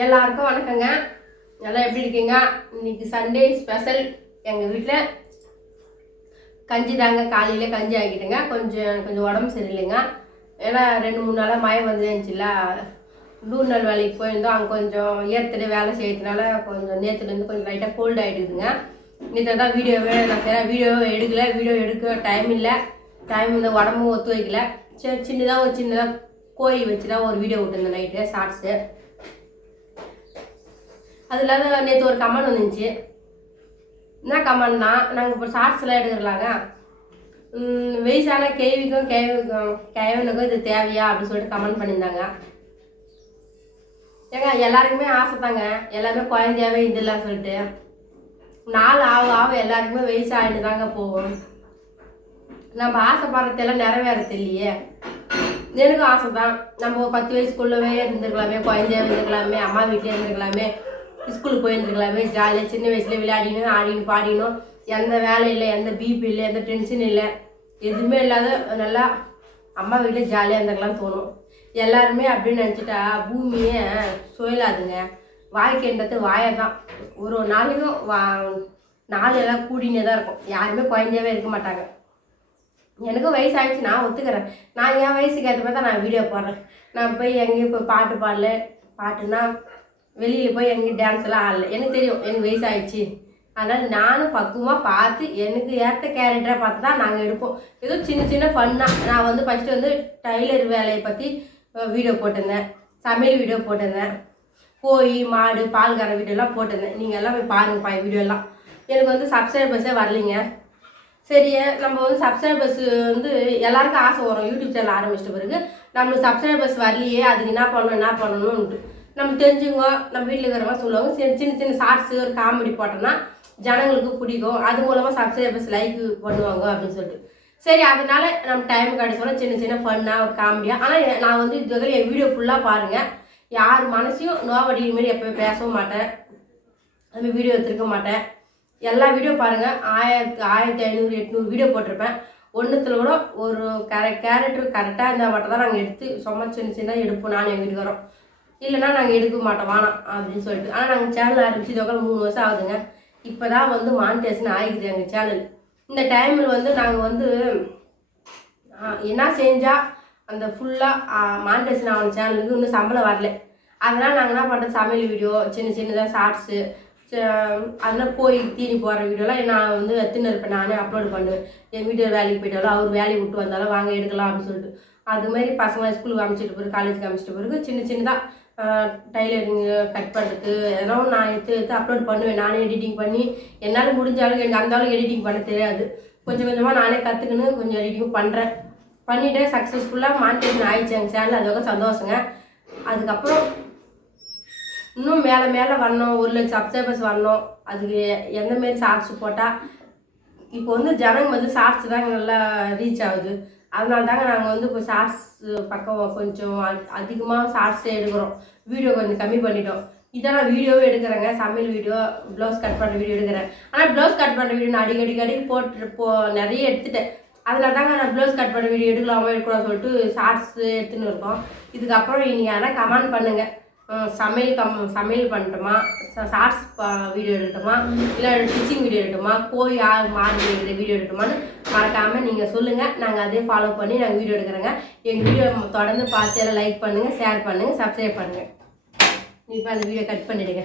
எல்லாருக்கும் வணக்கங்க. எல்லாம் எப்படி இருக்கீங்க? இன்னைக்கு சண்டே ஸ்பெஷல். எங்கள் வீட்டில் கஞ்சி தாங்க. காலையில் கஞ்சி ஆக்கிட்டுங்க. கொஞ்சம் உடம்பு சரியில்லைங்க. ஏன்னா 2-3 நாளாக மழை வந்துச்சுல. 100 நாள் வேலைக்கு போயிருந்தோம். அங்கே கொஞ்சம் ஏற்றுல வேலை செய்யறதுனால கொஞ்சம் நேற்றுலேருந்து கொஞ்சம் லைட்டாக கோல்டு ஆகிடுதுங்க. நேற்று தான் நான் வீடியோவை எடுக்கலை. வீடியோ எடுக்க டைம் இல்லை. இந்த உடம்பும் ஒத்து வைக்கல. சரி சின்னதாக கோழி வச்சு தான் ஒரு வீடியோ விட்டுருந்தேன் நைட்டு ஷார்ட்ஸு. அது இல்லாத நேற்று ஒரு கமெண்ட் வந்துச்சு. என்ன கமெண்ட்னா, நாங்கள் இப்போ ஷார்ட்ஸ்லாம் எடுக்கிறலாங்க, வயசான கேள்விக்கும் இது தேவையா அப்படின்னு சொல்லிட்டு கமெண்ட் பண்ணியிருந்தாங்க. ஏங்க எல்லாருக்குமே ஆசை தாங்க, எல்லாருமே குழந்தையாவே இதெல்லாம் சொல்லிட்டு நாள் ஆக எல்லாருக்குமே வயசு ஆகிட்டு தாங்க போகும். நம்ம ஆசைப்படுறதெல்லாம் நிறைவேறது இல்லையே. எனக்கும் ஆசை தான். நம்ம 10 வயசுக்குள்ளவே இருந்துருக்கலாமே, குழந்தையா இருந்துருக்கலாமே, அம்மா வீட்டிலே இருந்துருக்கலாமே, ஸ்கூலுக்கு போயிருந்துருக்கலாமே, ஜாலியாக சின்ன வயசுல விளையாடினும் ஆடினும் பாடினும், எந்த வேலை இல்லை, எந்த பிபி இல்லை, எந்த டென்ஷன் இல்லை, எதுவுமே இல்லாத நல்லா அம்மா வீட்டில் ஜாலியாக இருந்துருக்கலாம்னு தோணும். எல்லாருமே அப்படின்னு நினச்சிட்டா பூமியே சுயலாதுங்க. வாழ்க்கைன்றது வாயை தான். ஒரு நாளைக்கும் நாள் எல்லாம் கூடினே தான் இருக்கும். யாருமே குழந்தையாவே இருக்க மாட்டாங்க. எனக்கும் வயசு ஆகிடுச்சு, நான் ஒத்துக்கிறேன். நான் என் வயசுக்கு ஏற்ற மாதிரி தான் நான் வீடியோ போடுறேன். நான் போய் எங்கேயும் இப்போ பாட்டு பாடல. பாட்டுன்னா வெளியில் போய் எங்கேயும் டான்ஸ் எல்லாம் ஆடல. எனக்கு தெரியும் எனக்கு வயசு ஆகிடுச்சு. அதனால் நானும் பக்குவமாக பார்த்து எனக்கு ஏற்ற கேரக்டராக பார்த்து தான் நாங்கள் எடுப்போம். ஏதோ சின்ன ஃபன்னாக. நான் ஃபஸ்ட்டு டைலர் வேலையை பற்றி வீடியோ போட்டிருந்தேன். சமையல் வீடியோ போட்டிருந்தேன். கோழி மாடு பால் கற வீடியோலாம் போட்டிருந்தேன். நீங்கள் எல்லாம் போய் பாருங்கப்பா வீடியோலாம். எனக்கு சப்ஸ்கிரைபர்ஸே வரலைங்க. சரி, நம்ம சப்ஸ்கிரைபர்ஸ் எல்லாருக்கும் ஆசை வரும். யூடியூப் சேனல் ஆரம்பிச்சிட்ட பிறகு நம்மளுக்கு சப்ஸ்கிரைபர்ஸ் வரலையே, அதுக்கு என்ன பண்ணணும்னு நம்ம தெரிஞ்சுங்க. நம்ம வீட்டில் இருக்கிறவங்க சொல்லுவாங்க, சின்ன ஷார்ட்ஸு ஒரு காமெடி போட்டோன்னா ஜனங்களுக்கு பிடிக்கும், அது மூலமாக சப்ஸ்கிரைபர்ஸ் லைக் பண்ணுவாங்க அப்படின்னு சொல்லிட்டு. சரி, அதனால நம்ம டைம் கிடைச்சோன்னா சின்ன ஃபன்னாக ஒரு காமெடியாக. ஆனால் நான் இதுவரை என் வீடியோ ஃபுல்லாக பாருங்கள். யார் மனசையும் நோவடி மாரி எப்போயும் பேசவும் மாட்டேன், அதுமாதிரி வீடியோ எடுத்துருக்க மாட்டேன். எல்லா வீடியோ பாருங்கள். 1500-800 வீடியோ போட்டிருப்பேன். ஒன்றுத்தில் கூட ஒரு கேரக்டர் கரெக்டாக இருந்தால் மட்டும் தான் நாங்கள் எடுத்து சும்மா சின்ன எடுப்போம். நானும் எங்கள் வீட்டுக்கு வரோம், இல்லைனா நாங்கள் எடுக்க மாட்டோம் வேணாம் அப்படின்னு சொல்லிட்டு. ஆனால் நாங்கள் சேனல் ஆரம்பிச்சு இதோட 3 வருஷம் ஆகுதுங்க. இப்போ தான் மானிட்டேஷன் ஆகிக்குது எங்கள் சேனல். இந்த டைமில் நாங்கள் என்ன செஞ்சால் அந்த ஃபுல்லாக மானிட்டேஷன் ஆகிற சேனலுக்கு இன்னும் சம்பளம் வரல. அதனால் நாங்கள் என்ன பண்ணுறோம், சமையல் வீடியோ சின்னதாக ஷார்ட்ஸு, அதெல்லாம் போய் தீனி போடுற வீடியோலாம் நான் எத்தனை இருப்பேன். நானே அப்லோட் பண்ணுவேன். என் வீடியோ வேலைக்கு போயிட்டாலும் அவர் வேலையை விட்டு வந்தாலும் வாங்க எடுக்கலாம் அப்படின்னு சொல்லிட்டு. அதுமாதிரி பசங்களை ஸ்கூலுக்கு அமைச்சிட்டு பிறகு காலேஜுக்கு அமைச்சிட்ட பிறகு சின்னதாக டைலரிங் கட் பண்ணுறது எதனா நான் எடுத்து அப்லோட் பண்ணுவேன். நானே எடிட்டிங் பண்ணி என்னால் முடிஞ்சாலும் எனக்கு அந்தளவுக்கு எடிட்டிங் பண்ண தெரியாது. கொஞ்சமாக நானே கற்றுக்குன்னு கொஞ்சம் எடிட்டிங் பண்ணுறேன். பண்ணிவிட்டு சக்ஸஸ்ஃபுல்லாக மானிட்டேஷன் ஆகிடுச்சு எங்கள் சேனல். அதுக்காக சந்தோஷங்க. அதுக்கப்புறம் இன்னும் மேலே வரணும், 1 லட்சம் சப்ஸ்கிரைபர்ஸ் வரணும். அதுக்கு எந்தமாரி ஷார்ட்ஸ் போட்டால் இப்போ ஜனங்க ஷார்ட்ஸ் தாங்க நல்லா ரீச் ஆகுது. அதனால தாங்க நாங்கள் இப்போ ஷார்ட்ஸ் பக்கம் கொஞ்சம் அதிகமாக ஷார்ட்ஸே எடுக்கிறோம். வீடியோ கொஞ்சம் கம்மி பண்ணிட்டோம். இதெல்லாம் வீடியோவே எடுக்கிறேங்க. சமையல் வீடியோ, ப்ளவுஸ் கட் பண்ணுற வீடியோ எடுக்கிறேன். ஆனால் ப்ளவுஸ் கட் பண்ணுற வீடியோ நான் அடிக்கடி நிறைய எடுத்துட்டேன். அதனால தாங்க நான் ப்ளவுஸ் கட் பண்ணுற வீடியோ எடுக்கலாம்னு சொல்லிட்டு ஷார்ட்ஸ் எடுத்துன்னு இருக்கோம். இதுக்கப்புறம் நீங்கள் யாராவது கமெண்ட் பண்ணுங்கள், சமையல் பண்ணட்டுமா, ஷார்ட்ஸ் வீடியோ எடுக்கட்டுமா, இல்லை ஸ்டிச்சிங் வீடியோ எடுக்கட்டுமா, கோழி மாடு வீடியோ எடுக்கட்டுமான்னு மறக்காமல் நீங்கள் சொல்லுங்கள். நாங்கள் அதே ஃபாலோ பண்ணி நாங்கள் வீடியோ எடுக்கிறோங்க. எங்கள் வீடியோ தொடர்ந்து பார்த்து எல்லாம் லைக் பண்ணுங்கள், ஷேர் பண்ணுங்கள், சப்ஸ்கிரைப் பண்ணுங்கள். இப்போ அந்த வீடியோ கட் பண்ணிவிடுங்க.